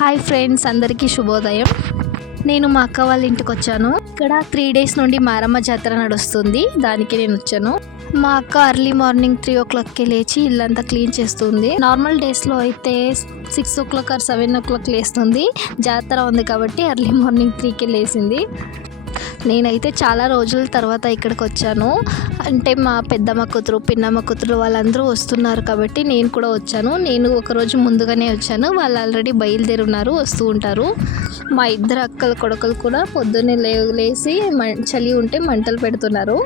Hi friends, అందరికీ శుభోదయం. నేను మా అక్క వాళ్ళ ఇంటికి వచ్చాను. ఇక్కడ 3 days నుండి మారమ్మ జాతర నడుస్తుంది. దానికి నేను వచ్చాను. మా అక్క అర్లీ మార్నింగ్ 3 o'clockకి లేచి ఇల్లంతా క్లీన్ చేస్తుంది. నార్మల్ డేస్లో అయితే 6 o'clock or 7 o'clock లేస్తుంది. జాతర ఉంది కాబట్టి అర్లీ మార్నింగ్ 3కి లేచింది. నేనైతే చాలా రోజుల తర్వాత ఇక్కడికి వచ్చాను. అంటే మా పెద్దమ్మ కూతురు, పిన్నమ్మ కూతురు వాళ్ళందరూ వస్తున్నారు కాబట్టి నేను కూడా వచ్చాను. నేను ఒకరోజు ముందుగానే వచ్చాను. వాళ్ళు ఆల్రెడీ బయలుదేరి ఉన్నారు, వస్తూ ఉంటారు. మా ఇద్దరు అక్కల కొడుకులు కూడా పొద్దున్నే లేచి చలి ఉంటే మంటలు పెడుతున్నారు.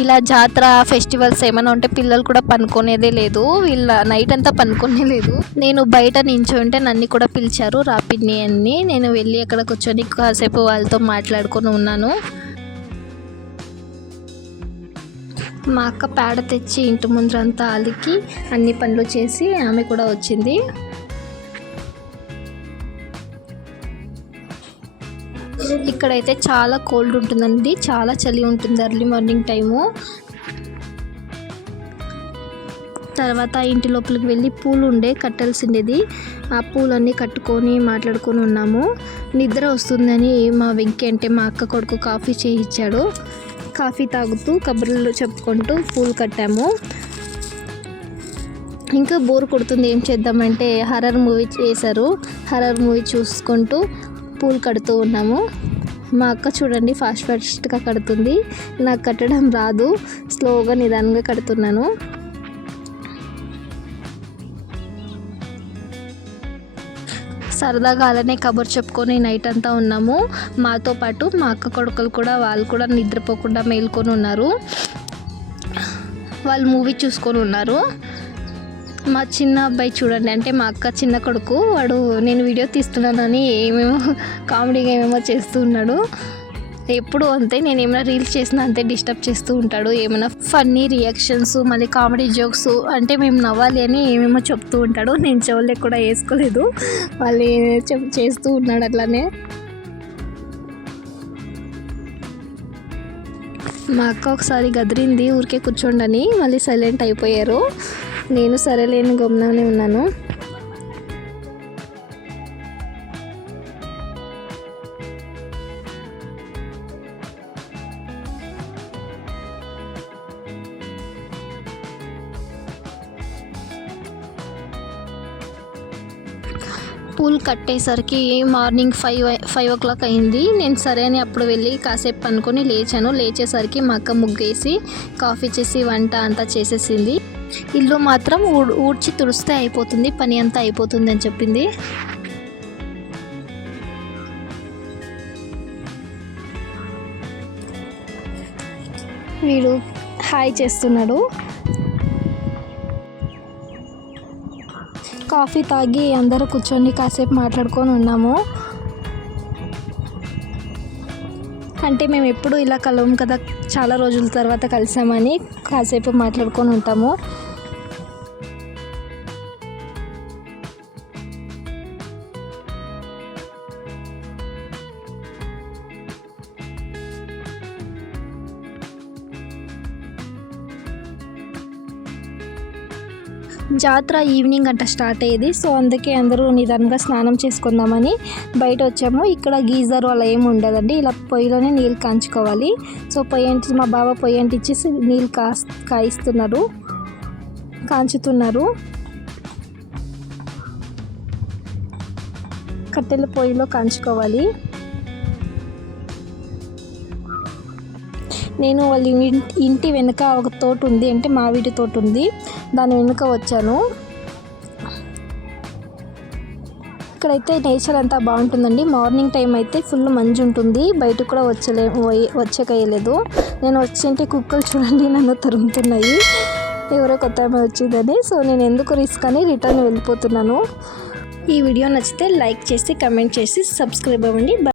ఇలా జాతర ఫెస్టివల్స్ ఏమైనా ఉంటే పిల్లలు కూడా పనుకునేదే లేదు. వీళ్ళ నైట్ అంతా పనుకునే లేదు. నేను బయట నించుంటే నన్ను కూడా పిలిచారు, రా పిన్ని అని. నేను వెళ్ళి అక్కడ కూర్చొని కాసేపు వాళ్ళతో మాట్లాడుకొని ఉన్నాను. మా అక్క పేడ తెచ్చి ఇంటి ముందరంతా అలికి అన్ని పనులు చేసి ఆమె కూడా వచ్చింది. ఇక్కడైతే చాలా కోల్డ్ ఉంటుందండి, చాలా చలి ఉంటుంది ఎర్లీ మార్నింగ్ టైము. తర్వాత ఇంటి లోపలికి వెళ్ళి పూలు కట్టాల్సిండేది. ఆ పూలన్నీ కట్టుకొని మాట్లాడుకొని ఉన్నాము. నిద్ర వస్తుందని మా వెంకీ అంటే మా అక్క కొడుకు కాఫీ చేయించాడు. కాఫీ తాగుతూ కబుర్లు చెప్పుకుంటూ పూలు కట్టాము. ఇంకా బోర్ కొడుతుంది, ఏం చేద్దామంటే హర్రర్ మూవీ చేశారు. హర్రర్ మూవీ చూసుకుంటూ పూలు కడుతూ ఉన్నాము. మా అక్క చూడండి ఫాస్ట్గా కడుతుంది. నాకు కట్టడం రాదు, స్లోగా నిదానంగా కడుతున్నాను. సరదాగా అలానే కబుర్ చెప్పుకొని నైట్ అంతా ఉన్నాము. మాతో పాటు మా అక్క కొడుకులు కూడా, వాళ్ళు కూడా నిద్రపోకుండా మేల్కొని ఉన్నారు. వాళ్ళు మూవీ చూసుకొని ఉన్నారు. మా చిన్న అబ్బాయి చూడండి, అంటే మా అక్క చిన్న కొడుకు, వాడు నేను వీడియో తీస్తున్నానని ఏమేమో కామెడీగా ఏమేమో చేస్తూ ఉన్నాడు. ఎప్పుడు అంతే, నేను ఏమైనా రీల్స్ చేసినా అంతే డిస్టర్బ్ చేస్తూ ఉంటాడు. ఏమైనా ఫన్నీ రియాక్షన్స్, మళ్ళీ కామెడీ జోక్స్ అంటే మేము నవ్వాలి అని ఏమేమో చెప్తూ ఉంటాడు. నేను చెవులే కూడా వేసుకోలేదు, వాళ్ళు చేస్తూ ఉన్నాడు అట్లానే. మా అక్క ఒకసారి గదిరింది ఊరికే కూర్చోండని, మళ్ళీ సైలెంట్ అయిపోయారు. నేను సరేలేని గమ్మునే ఉన్నాను. పూలు కట్టేసరికి మార్నింగ్ 5 o'clock అయింది. నేను సరే అని అప్పుడు వెళ్ళి కాసేపు పనుకొని లేచాను. లేచేసరికి మా అక్క ముగ్గేసి కాఫీ చేసి వంట అంతా చేసేసింది. ఇల్లు మాత్రం ఊడ్చి తుడిస్తే అయిపోతుంది, పని అంతా అయిపోతుంది అని చెప్పింది. వీడు హాయ్ చేస్తున్నాడు. కాఫీ తాగి అందరూ కూర్చొని కాసేపు మాట్లాడుకొని ఉన్నాము. అంటే మేము ఎప్పుడు ఇలా కలవం కదా, చాలా రోజుల తర్వాత కలిసామని కాసేపు మాట్లాడుకొని ఉంటాము. జాతర ఈవినింగ్ అంట స్టార్ట్ అయ్యేది. సో అందుకే అందరూ నిదానంగా స్నానం చేసుకుందామని బయట వచ్చాము. ఇక్కడ గీజర్ అలా ఏమి ఉండదండి, ఇలా పొయ్యిలోనే నీళ్ళు కాంచుకోవాలి. సో పొయ్యి మా బావ పొయ్యి అంటించేసి నీళ్ళు కాంచుతున్నారు. కట్టెల పొయ్యిలో కాంచుకోవాలి. నేను వాళ్ళ ఇంటి వెనుక ఒక తోట ఉంది, అంటే మామిడి తోట ఉంది, దాని వెనుక వచ్చాను. ఇక్కడైతే నేచర్ అంతా బాగుంటుందండి. మార్నింగ్ టైం అయితే ఫుల్ మంచు ఉంటుంది, బయటకు కూడా వచ్చేయలేదు. నేను వచ్చేంటే కుక్కలు చూడండి నన్ను తరుముతున్నాయి, ఎవరో కొత్త ఆమె వచ్చిందని. సో నేను ఎందుకు రిస్క్ అని రిటర్న్ వెళ్ళిపోతున్నాను. ఈ వీడియో నచ్చితే లైక్ చేసి, కమెంట్ చేసి, సబ్స్క్రైబ్ అవ్వండి.